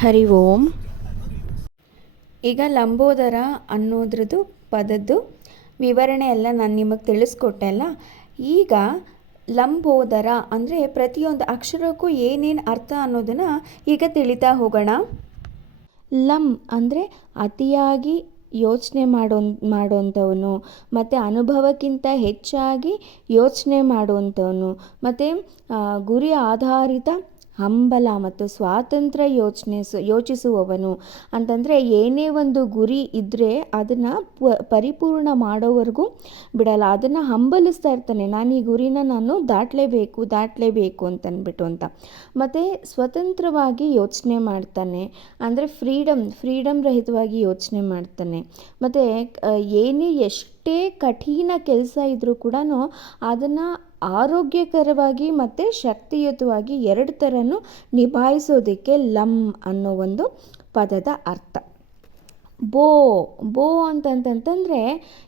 ಹರಿ ಓಂ. ಈಗ ಲಂಬೋದರ ಅನ್ನೋದ್ರದ್ದು ಪದದ್ದು. ವಿವರಣೆ ಎಲ್ಲ ನಾನು ನಿಮಗೆ ತಿಳಿಸ್ಕೊಟ್ಟೆ ಅಲ್ಲ? ಈಗ ಲಂಬೋದರ ಅಂದರೆ ಪ್ರತಿಯೊಂದು ಅಕ್ಷರಕ್ಕೂ ಏನೇನು ಅರ್ಥ ಅನ್ನೋದನ್ನು ಈಗ ತಿಳಿತಾ ಹೋಗೋಣ. ಲಂ ಅಂದರೆ ಅತಿಯಾಗಿ ಯೋಚನೆ ಮಾಡೋ, ಮಾಡೋಂಥವನು, ಮತ್ತು ಅನುಭವಕ್ಕಿಂತ ಹೆಚ್ಚಾಗಿ ಯೋಚನೆ ಮಾಡುವಂಥವನು, ಮತ್ತು ಗುರಿ ಆಧಾರಿತ ಹಂಬಲ ಮತ್ತು ಸ್ವಾತಂತ್ರ್ಯ ಯೋಚನೆ ಯೋಚಿಸುವವನು. ಅಂತಂದರೆ ಏನೇ ಒಂದು ಗುರಿ ಇದ್ದರೆ ಅದನ್ನು ಪರಿಪೂರ್ಣ ಮಾಡೋವರೆಗೂ ಬಿಡಲ್ಲ. ಅದನ್ನು ಹಂಬಲಿಸ್ತಾ ಇರ್ತಾನೆ. ನಾನು ಈ ಗುರಿನ ನಾನು ದಾಟಲೇಬೇಕು ದಾಟಲೇಬೇಕು ಅಂತನ್ಬಿಟ್ಟು ಅಂತ. ಮತ್ತು ಸ್ವತಂತ್ರವಾಗಿ ಯೋಚನೆ ಮಾಡ್ತಾನೆ. ಅಂದರೆ ಫ್ರೀಡಮ್ ಫ್ರೀಡಮ್ ರಹಿತವಾಗಿ ಯೋಚನೆ ಮಾಡ್ತಾನೆ. ಮತ್ತು ಏನೇ ಎಷ್ಟೇ ಕಠಿಣ ಕೆಲಸ ಇದ್ದರೂ ಕೂಡ ಅದನ್ನು ಆರೋಗ್ಯಕರವಾಗಿ ಮತ್ತು ಶಕ್ತಿಯುತವಾಗಿ ಎರಡು ಥರನೂ ನಿಭಾಯಿಸೋದಕ್ಕೆ ಲಮ್ ಅನ್ನೋ ಒಂದು ಪದದ ಅರ್ಥ. ಬೋ ಬೋ ಅಂತಂತಂತಂದರೆ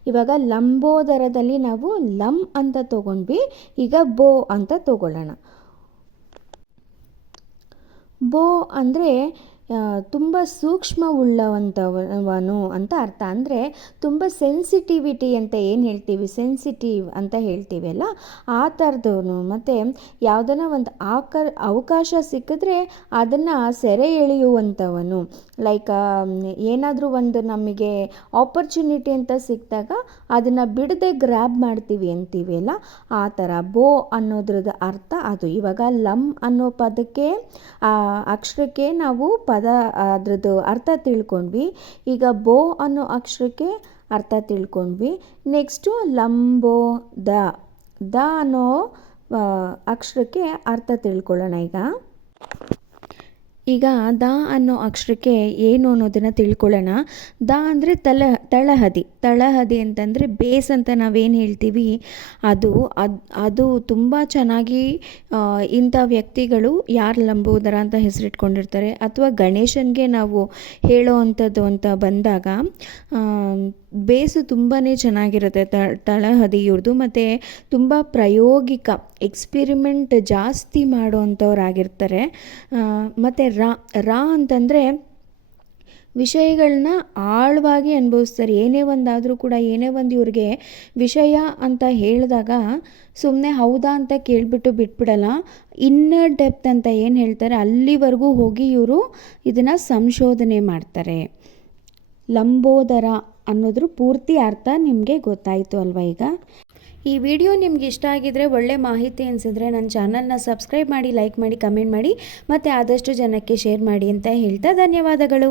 ಇವಾಗ ಲಂಬೋದರದಲ್ಲಿ ನಾವು ಲಮ್ ಅಂತ ತಗೊಂಡ್ವಿ, ಈಗ ಬೋ ಅಂತ ತಗೊಳ್ಳೋಣ. ಬೋ ಅಂದರೆ ತುಂಬ ಸೂಕ್ಷ್ಮವುಳ್ಳವಂಥವನು ಅಂತ ಅರ್ಥ. ಅಂದರೆ ತುಂಬ ಸೆನ್ಸಿಟಿವಿಟಿ ಅಂತ ಏನು ಹೇಳ್ತೀವಿ? ಸೆನ್ಸಿಟಿವ್ ಅಂತ ಹೇಳ್ತೀವಲ್ಲ ಆ ಥರದವನು. ಮತ್ತು ಯಾವುದನ್ನ ಒಂದು ಅವಕಾಶ ಸಿಕ್ಕಿದ್ರೆ ಅದನ್ನು ಸೆರೆ ಎಳೆಯುವಂಥವನು ಲೈಕ್ ಏನಾದರೂ ಒಂದು ನಮಗೆ ಆಪರ್ಚುನಿಟಿ ಅಂತ ಸಿಕ್ಕಿದಾಗ ಅದನ್ನು ಬಿಡದೆ ಗ್ರ್ಯಾಬ್ ಮಾಡ್ತೀವಿ ಅಂತೀವಿ ಅಲ್ಲ? ಆ ಥರ. ಬೋ ಅನ್ನೋದ್ರದ್ದು ಅರ್ಥ ಅದು. ಇವಾಗ ಲಮ್ ಅನ್ನೋ ಪದಕ್ಕೆ ಅಕ್ಷರಕ್ಕೆ ನಾವು ಪದ ಅದರದ್ದು ಅರ್ಥ ತಿಳ್ಕೊಂಡ್ವಿ. ಈಗ ಬೋ ಅನ್ನೋ ಅಕ್ಷರಕ್ಕೆ ಅರ್ಥ ತಿಳ್ಕೊಂಡ್ವಿ. Next ಲಂಬೋ the. ದ ಅನ್ನೋ ಅಕ್ಷರಕ್ಕೆ ಅರ್ಥ ತಿಳ್ಕೊಳ್ಳೋಣ ಈಗ. ಈಗ ದ ಅನ್ನೋ ಅಕ್ಷರಕ್ಕೆ ಏನು ಅನ್ನೋದನ್ನು ತಿಳ್ಕೊಳ್ಳೋಣ. ದ ಅಂದರೆ ತಲ, ತಳಹದಿ. ತಳಹದಿ ಅಂತಂದರೆ ಬೇಸ್ ಅಂತ ನಾವೇನು ಹೇಳ್ತೀವಿ? ಅದು ಅದು ಅದು ತುಂಬ ಚೆನ್ನಾಗಿ ಇಂಥ ವ್ಯಕ್ತಿಗಳು ಯಾರು ಲಂಬೋದರ ಅಂತ ಹೆಸರಿಟ್ಕೊಂಡಿರ್ತಾರೆ. ಅಥವಾ ಗಣೇಶನಿಗೆ ನಾವು ಹೇಳೋ ಅಂಥದ್ದು ಅಂತ ಬಂದಾಗ ಬೇಸು ತುಂಬಾ ಚೆನ್ನಾಗಿರುತ್ತೆ ತಳಹದಿ ಇವ್ರದ್ದು ಮತ್ತು ತುಂಬ ಪ್ರಾಯೋಗಿಕ ಎಕ್ಸ್ಪಿರಿಮೆಂಟ್ ಜಾಸ್ತಿ ಮಾಡೋವಂಥವ್ರಾಗಿರ್ತಾರೆ. ಮತ್ತು ರಾ ರಾ ಅಂತಂದರೆ ವಿಷಯಗಳನ್ನ ಆಳವಾಗಿ ಅನುಭವಿಸ್ತಾರೆ. ಏನೇ ಒಂದಾದರೂ ಕೂಡ ಏನೇ ಒಂದು ಇವ್ರಿಗೆ ವಿಷಯ ಅಂತ ಹೇಳಿದಾಗ ಸುಮ್ಮನೆ ಹೌದಾ ಅಂತ ಕೇಳಿಬಿಟ್ಟು ಬಿಟ್ಬಿಡಲ್ಲ. ಇನ್ನರ್ ಡೆಪ್ತ್ ಅಂತ ಏನು ಹೇಳ್ತಾರೆ, ಅಲ್ಲಿವರೆಗೂ ಹೋಗಿ ಇವರು ಇದನ್ನು ಸಂಶೋಧನೆ ಮಾಡ್ತಾರೆ. ಲಂಬೋದರ ಅನ್ನೋದ್ರ ಪೂರ್ತಿ ಅರ್ಥ ನಿಮಗೆ ಗೊತ್ತಾಯಿತು ಅಲ್ವಾ ಈಗ? ಈ ವಿಡಿಯೋ ನಿಮ್ಗೆ ಇಷ್ಟ ಆಗಿದ್ರೆ ಒಳ್ಳೆ ಮಾಹಿತಿ ಅನಿಸಿದ್ರೆ ನನ್ನ ಚಾನಲ್ನ ಸಬ್ಸ್ಕ್ರೈಬ್ ಮಾಡಿ, ಲೈಕ್ ಮಾಡಿ, ಕಮೆಂಟ್ ಮಾಡಿ ಮತ್ತು ಆದಷ್ಟು ಜನಕ್ಕೆ ಶೇರ್ ಮಾಡಿ ಅಂತ ಹೇಳ್ತಾ ಧನ್ಯವಾದಗಳು.